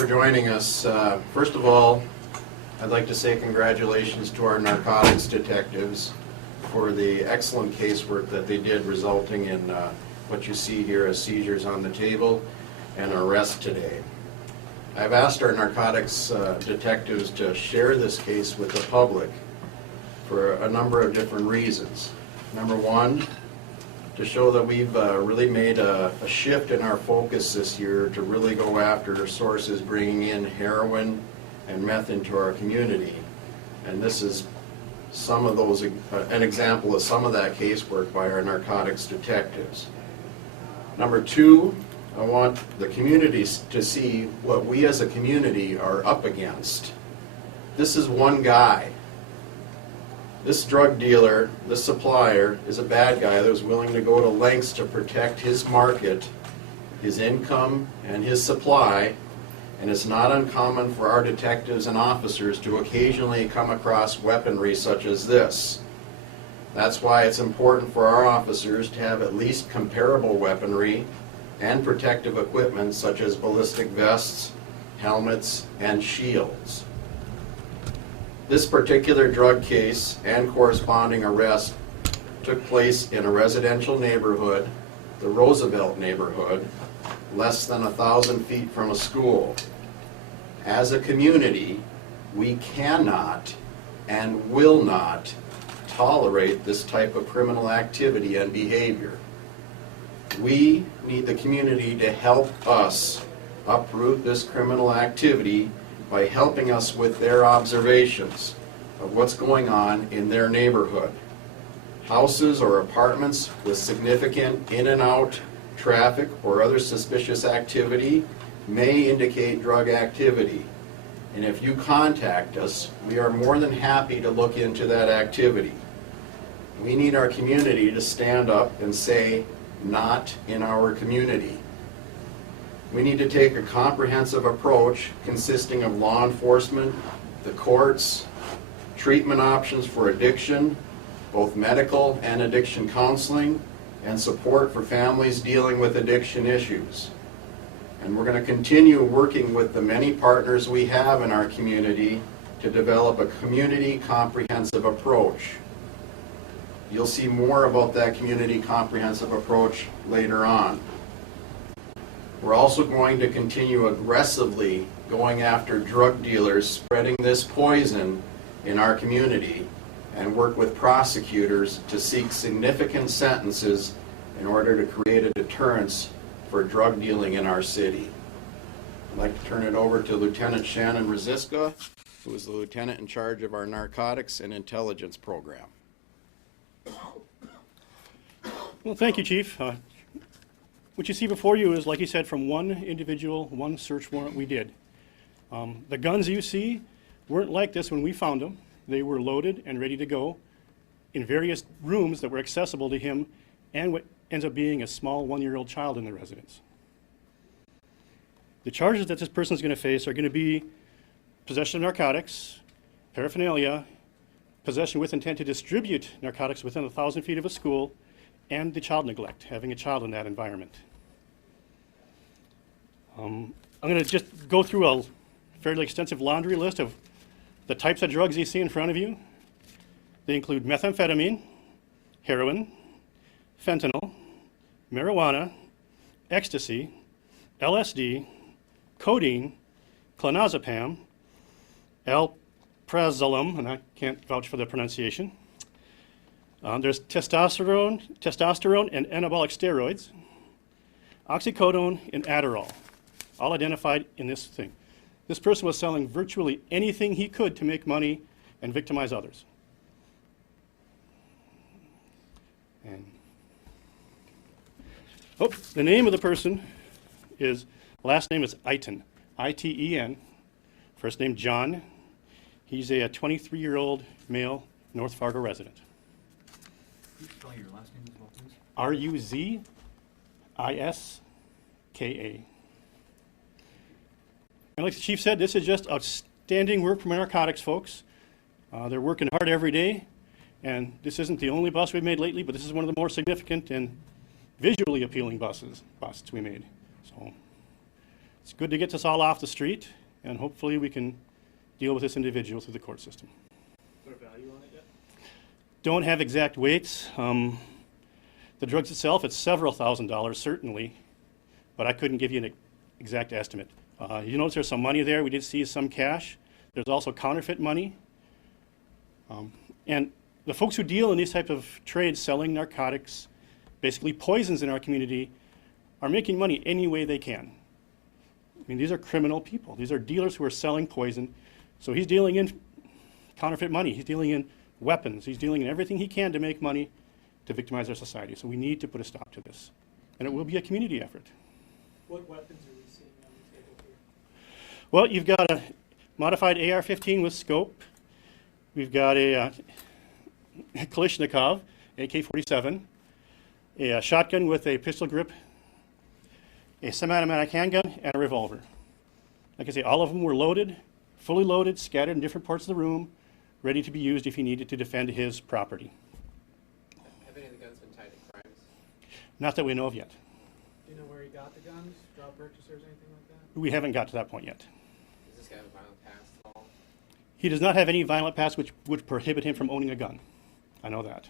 for joining us. First of all, I'd like to say congratulations to our narcotics detectives for the excellent casework that they did, resulting in what you see here as seizures on the table and arrest today. I've asked our narcotics detectives to share this case with the public for a number of different reasons. Number one, to show that we've really made a shift in our focus this year to really go after sources bringing in heroin and meth into our community. And this is some of those, an example of some of that casework by our narcotics detectives. Number two, I want the community to see what we as a community are up against. This is one guy. This drug dealer, this supplier, is a bad guy that was willing to go to lengths to protect his market, his income, and his supply, and it's not uncommon for our detectives and officers to occasionally come across weaponry such as this. That's why it's important for our officers to have at least comparable weaponry and protective equipment such as ballistic vests, helmets, and shields. This particular drug case and corresponding arrest took place in a residential neighborhood, the Roosevelt Neighborhood, less than 1,000 feet from a school. As a community, we cannot and will not tolerate this type of criminal activity and behavior. We need the community to help us uproot this criminal activity by helping us with their observations of what's going on in their neighborhood. Houses or apartments with significant in and out traffic or other suspicious activity may indicate drug activity. And if you contact us, we are more than happy to look into that activity. We need our community to stand up and say, "Not in our community." We need to take a comprehensive approach consisting of law enforcement, the courts, treatment options for addiction, both medical and addiction counseling, and support for families dealing with addiction issues. And we're going to continue working with the many partners we have in our community to develop a community comprehensive approach. You'll see more about that community comprehensive approach later on. We're also going to continue aggressively going after drug dealers spreading this poison in our community and work with prosecutors to seek significant sentences in order to create a deterrence for drug dealing in our city. I'd like to turn it over to Lieutenant Shannon Rosiska, who is the lieutenant in charge of our narcotics and intelligence program. Well, thank you, Chief. What you see before you is, like you said, from one individual, one search warrant we did. The guns you see weren't like this when we found them. They were loaded and ready to go in various rooms that were accessible to him and what ends up being a small one-year-old child in the residence. The charges that this person is going to face are going to be possession of narcotics, paraphernalia, possession with intent to distribute narcotics within 1,000 feet of a school, and the child neglect, having a child in that environment. I'm going to just go through a fairly extensive laundry list of the types of drugs you see in front of you. They include methamphetamine, heroin, fentanyl, marijuana, ecstasy, LSD, codeine, clonazepam, alprazolam, and I can't vouch for the pronunciation. There's testosterone and anabolic steroids, oxycodone, and Adderall, all identified in this thing. This person was selling virtually anything he could to make money and victimize others. And the name of the person is, last name is Iten, I-T-E-N, first name John. He's a 23-year-old male North Fargo resident. Can you spell your last name as well, please? R-U-Z-I-S-K-A. And like the chief said, this is just outstanding work from our narcotics folks. They're working hard every day, and this isn't the only bust we've made lately, but this is one of the more significant and visually appealing busts we made. So It's good to get this all off the street, and hopefully we can deal with this individual through the court system. Put a value on it yet? Don't have exact weights. The drugs itself, it's several $1,000s certainly, but I couldn't give you an exact estimate. You notice there's some money there. We did see some cash. There's also counterfeit money. And the folks who deal in these type of trades, selling narcotics, basically poisons in our community, are making money any way they can. I mean, these are criminal people. These are dealers who are selling poison. So he's dealing in counterfeit money. He's dealing in weapons. He's dealing in everything he can to make money to victimize our society. So we need to put a stop to this. And it will be a community effort. What weapons are we seeing on the table here? Well, you've got a modified AR-15 with scope. We've got a Kalashnikov, AK-47, a shotgun with a pistol grip, a semi-automatic handgun, and a revolver. Like I say, all of them were loaded, fully loaded, scattered in different parts of the room, ready to be used if he needed to defend his property. Have any of the guns been tied to crimes? Not that we know of yet. Do you know where he got the guns, job purchasers, anything like that? We haven't got to that point yet. Does this guy have a violent past at all? He does not have any violent past which would prohibit him from owning a gun. I know that.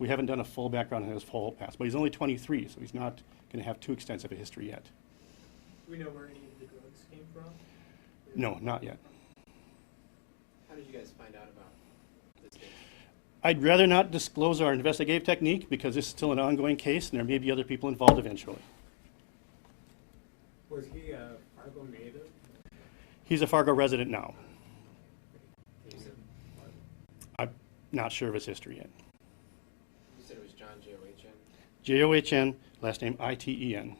We haven't done a full background on his full past, but he's only 23, so he's not going to have too extensive a history yet. Do we know where any of the drugs came from? No, not yet. How did you guys find out about this case? I'd rather not disclose our investigative technique because this is still an ongoing case and there may be other people involved eventually. Was he a Fargo native? He's a Fargo resident now. You said, I'm not sure of his history yet. you said it was John J-O-H-N? J-O-H-N, last name I-T-E-N.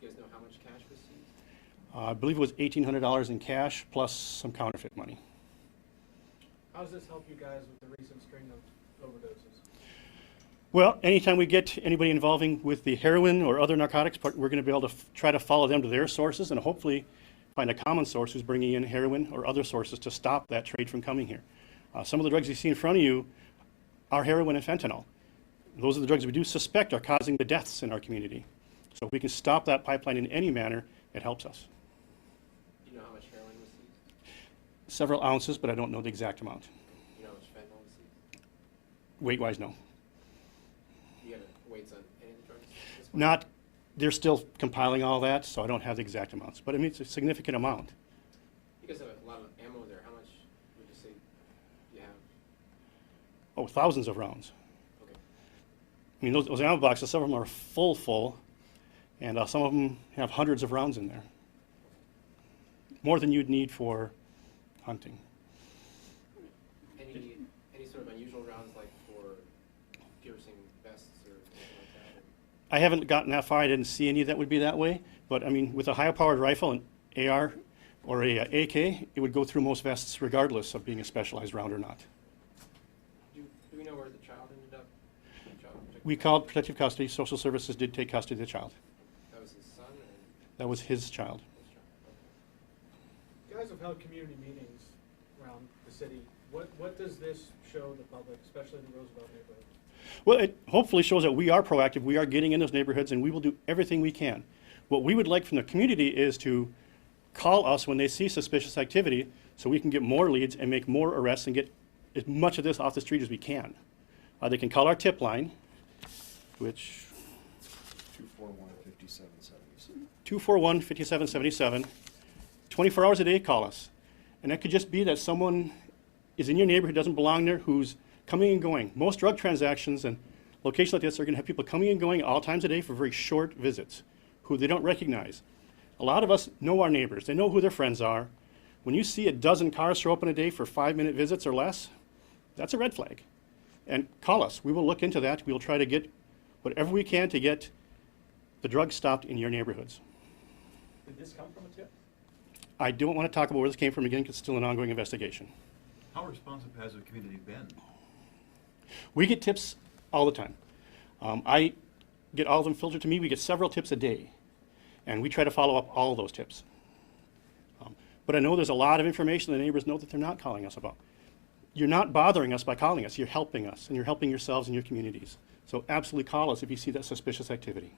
You guys know how much cash was seized? I believe it was $1,800 in cash plus some counterfeit money. How does this help you guys with the recent string of overdoses? Well, anytime we get anybody involving with the heroin or other narcotics, we're going to be able to try to follow them to their sources and hopefully find a common source who's bringing in heroin or other sources to stop that trade from coming here. Some of the drugs you see in front of you are heroin and fentanyl. Those are the drugs we do suspect are causing the deaths in our community. So if we can stop that pipeline in any manner, it helps us. Do you know how much heroin was seized? Several ounces, but I don't know the exact amount. Do you know how much fentanyl was seized? Weight-wise, no. Do you have weights on any of the drugs at this point? Not, they're still compiling all that, so I don't have the exact amounts. But I mean, it's a significant amount. You guys have a lot of ammo there. How much would you say you have? Oh, thousands of rounds. Okay. I mean, those ammo boxes, some of them are full, and some of them have hundreds of rounds in there. More than you'd need for hunting. Any sort of unusual rounds like for piercing vests or anything like that? I haven't gotten that far. I didn't see any that would be that way. But I mean, with a high-powered rifle, an AR or a AK, it would go through most vests regardless of being a specialized round or not. Do we know where the child ended up? The child protective We called protective custody. Social services did take custody of the child. That was his son or That was his child. his child? Okay. You guys have held community meetings around the city. What does this show the public, especially the Roosevelt neighborhood? Well, it hopefully shows that we are proactive. We are getting in those neighborhoods, and we will do everything we can. What we would like from the community is to call us when they see suspicious activity so we can get more leads and make more arrests and get as much of this off the street as we can. They can call our tip line, which 241-5777. 24 hours a day, call us. And that could just be that someone is in your neighborhood who doesn't belong there, who's coming and going. Most drug transactions and locations like this are going to have people coming and going all times a day for very short visits, who they don't recognize. A lot of us know our neighbors. They know who their friends are. When you see a dozen cars show up in a day for 5-minute visits or less, that's a red flag. And call us. We will look into that. We will try to get whatever we can to get the drugs stopped in your neighborhoods. Did this come from a tip? I don't want to talk about where this came from again because it's still an ongoing investigation. How responsive has the community been? We get tips all the time. I get all of them filtered to me. We get several tips a day, and we try to follow up all of those tips. But I know there's a lot of information the neighbors know that they're not calling us about. You're not bothering us by calling us. You're helping us, and you're helping yourselves and your communities. So absolutely call us if you see that suspicious activity.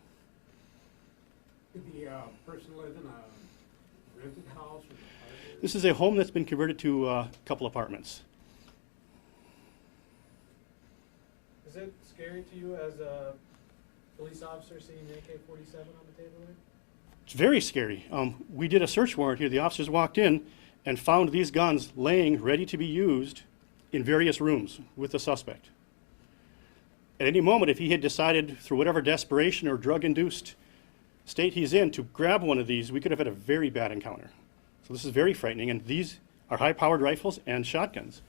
Did the person live in a rented house or an apartment? This is a home that's been converted to a couple apartments. Is it scary to you as a police officer seeing an AK-47 on the table there? It's very scary. We did a search warrant here. The officers walked in and found these guns laying ready to be used in various rooms with the suspect. At any moment, if he had decided through whatever desperation or drug-induced state he's in to grab one of these, we could have had a very bad encounter. So this is very frightening, and these are high-powered rifles and shotguns.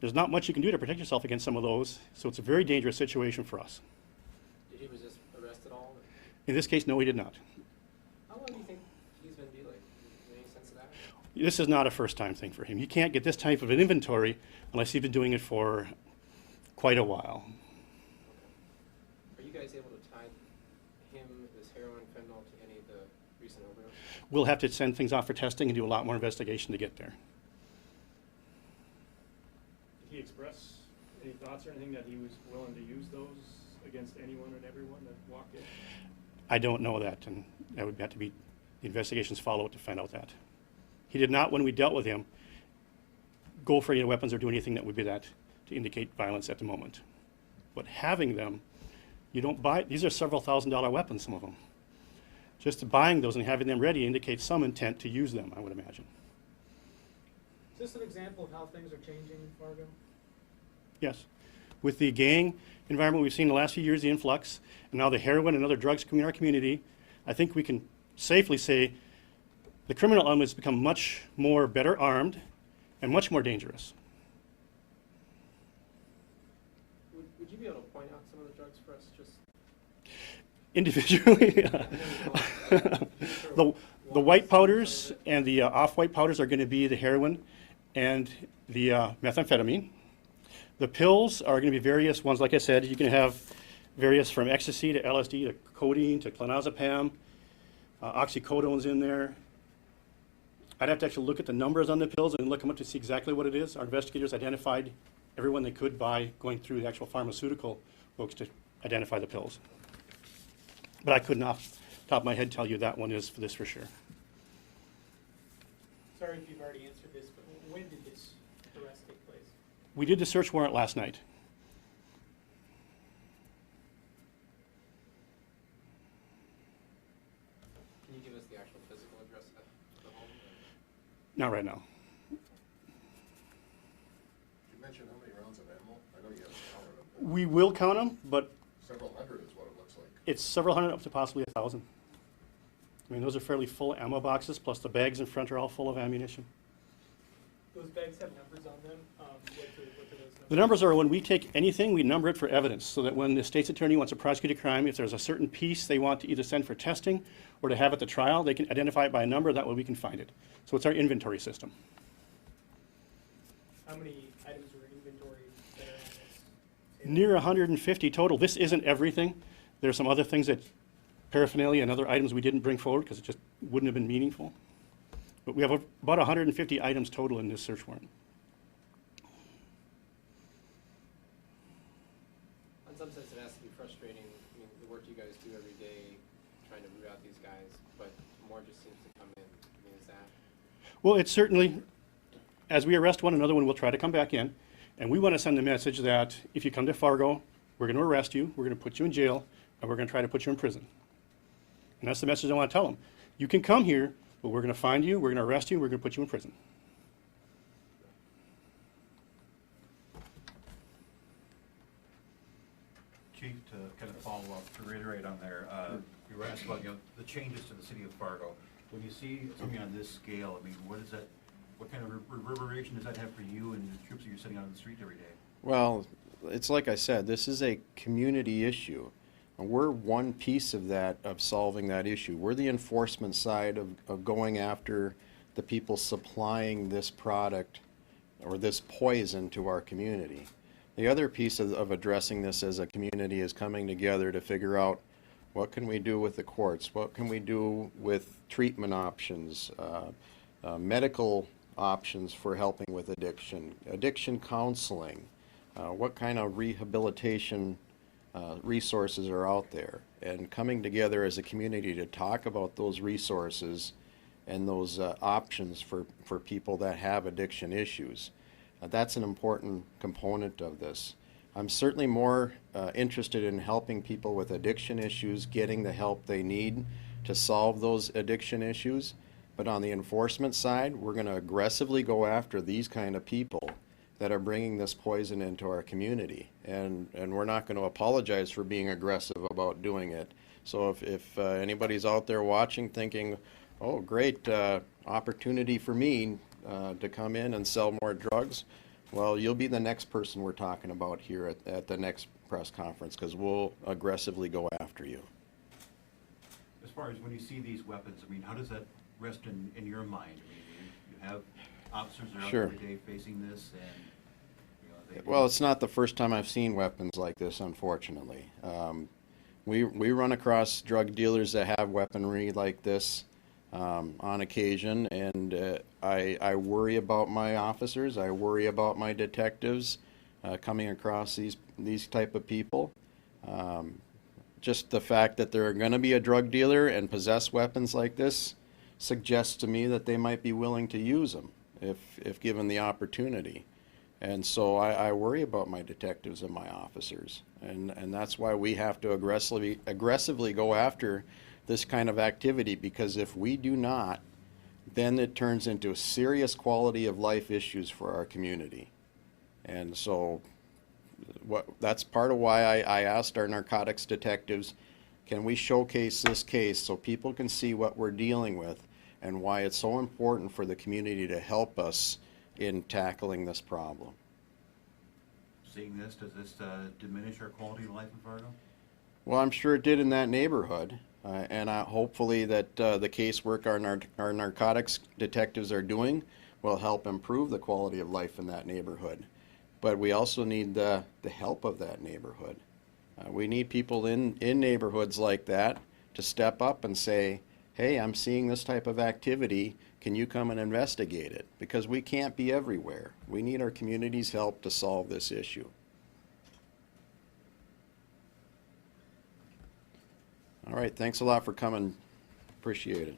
There's not much you can do to protect yourself against some of those, so it's a very dangerous situation for us. Did he resist arrest at all? In this case, no, he did not. How long do you think he's been dealing? Any sense of that? This is not a first-time thing for him. You can't get this type of an inventory unless he's been doing it for quite a while. Are you guys able to tie him, this heroin, fentanyl, to any of the recent overdoses? We'll have to send things off for testing and do a lot more investigation to get there. Did he express any thoughts or anything that he was willing to use those against anyone and everyone that walked in? I don't know that, and that would have to be the investigation's follow-up to find out that. He did not, when we dealt with him, go for any weapons or do anything that would be that to indicate violence at the moment. But having them, you don't buy, these are several $1,000 weapons, some of them. Just buying those and having them ready indicates some intent to use them, I would imagine. Is this an example of how things are changing in Fargo? Yes. With the gang environment we've seen the last few years, the influx, and now the heroin and other drugs coming in our community, I think we can safely say the criminal element has become much more better armed and much more dangerous. Would you be able to point out some of the drugs for us, just? Individually, the white powders and the off-white powders are going to be the heroin and the methamphetamine. The pills are going to be various ones. Like I said, you can have various from ecstasy to LSD to codeine to clonazepam, oxycodone's in there. I'd have to actually look at the numbers on the pills and look them up to see exactly what it is. Our investigators identified everyone they could by going through the actual pharmaceutical books to identify the pills. But I couldn't off the top of my head tell you that one is for this for sure. Sorry if you've already answered this, but when did this arrest take place? We did the search warrant last night. Can you give us the actual physical address of the home? Not right now. Did you mention how many rounds of ammo? I know you haven't counted them, We will count them, but but several hundred is what it looks like. it's several hundred up to possibly 1,000. I mean, those are fairly full ammo boxes, plus the bags in front are all full of ammunition. Those bags have numbers on them. What do those numbers? The numbers are when we take anything, we number it for evidence, so that when the state's attorney wants to prosecute a crime, if there's a certain piece they want to either send for testing or to have at the trial, they can identify it by a number, that way we can find it. So it's our inventory system. How many items were inventory that are on this? Near 150 total. This isn't everything. There's some other things that, paraphernalia and other items we didn't bring forward because it just wouldn't have been meaningful. But we have about 150 items total in this search warrant. In some sense, it has to be frustrating, I mean, the work you guys do every day, trying to root out these guys, but more just seems to come in. I mean, is that? Well, it's certainly, as we arrest one, another one will try to come back in. And we want to send the message that if you come to Fargo, we're going to arrest you, we're going to put you in jail, and we're going to try to put you in prison. And that's the message I want to tell them. You can come here, but we're going to find you, we're going to arrest you, we're going to put you in prison. Chief, to kind of follow up, to reiterate on there, you were asked about, the changes to the city of Fargo. When you see something on this scale, I mean, what kind of reverberation does that have for you and the troops that you're sitting out on the street every day? Well, it's like I said, this is a community issue. And we're one piece of that, of solving that issue. We're the enforcement side of going after the people supplying this product or this poison to our community. The other piece of addressing this as a community is coming together to figure out what can we do with the courts, what can we do with treatment options, medical options for helping with addiction, addiction counseling, what kind of rehabilitation resources are out there, and coming together as a community to talk about those resources and those options for people that have addiction issues. That's an important component of this. I'm certainly more interested in helping people with addiction issues, getting the help they need to solve those addiction issues. But on the enforcement side, we're going to aggressively go after these kind of people that are bringing this poison into our community. And we're not going to apologize for being aggressive about doing it. So if anybody's out there watching thinking, oh, great opportunity for me to come in and sell more drugs, well, you'll be the next person we're talking about here at the next press conference, because we'll aggressively go after you. As far as when you see these weapons, I mean, how does that rest in your mind? I mean, you have officers that are out Sure. every day facing this, and, you know, they... Well, it's not the first time I've seen weapons like this, unfortunately. We run across drug dealers that have weaponry like this on occasion, and I worry about my officers. I worry about my detectives coming across these type of people. Just the fact that they're going to be a drug dealer and possess weapons like this suggests to me that they might be willing to use them if given the opportunity. And so I worry about my detectives and my officers, and that's why we have to aggressively go after this kind of activity, because if we do not, then it turns into serious quality of life issues for our community. And so that's part of why I asked our narcotics detectives, can we showcase this case so people can see what we're dealing with and why it's so important for the community to help us in tackling this problem. Seeing this, does this diminish our quality of life in Fargo? Well, I'm sure it did in that neighborhood, and hopefully that the casework our narcotics detectives are doing will help improve the quality of life in that neighborhood. But we also need the help of that neighborhood. We need people in neighborhoods like that to step up and say, hey, I'm seeing this type of activity, can you come and investigate it? Because we can't be everywhere. We need our community's help to solve this issue. All right, thanks a lot for coming. Appreciate it.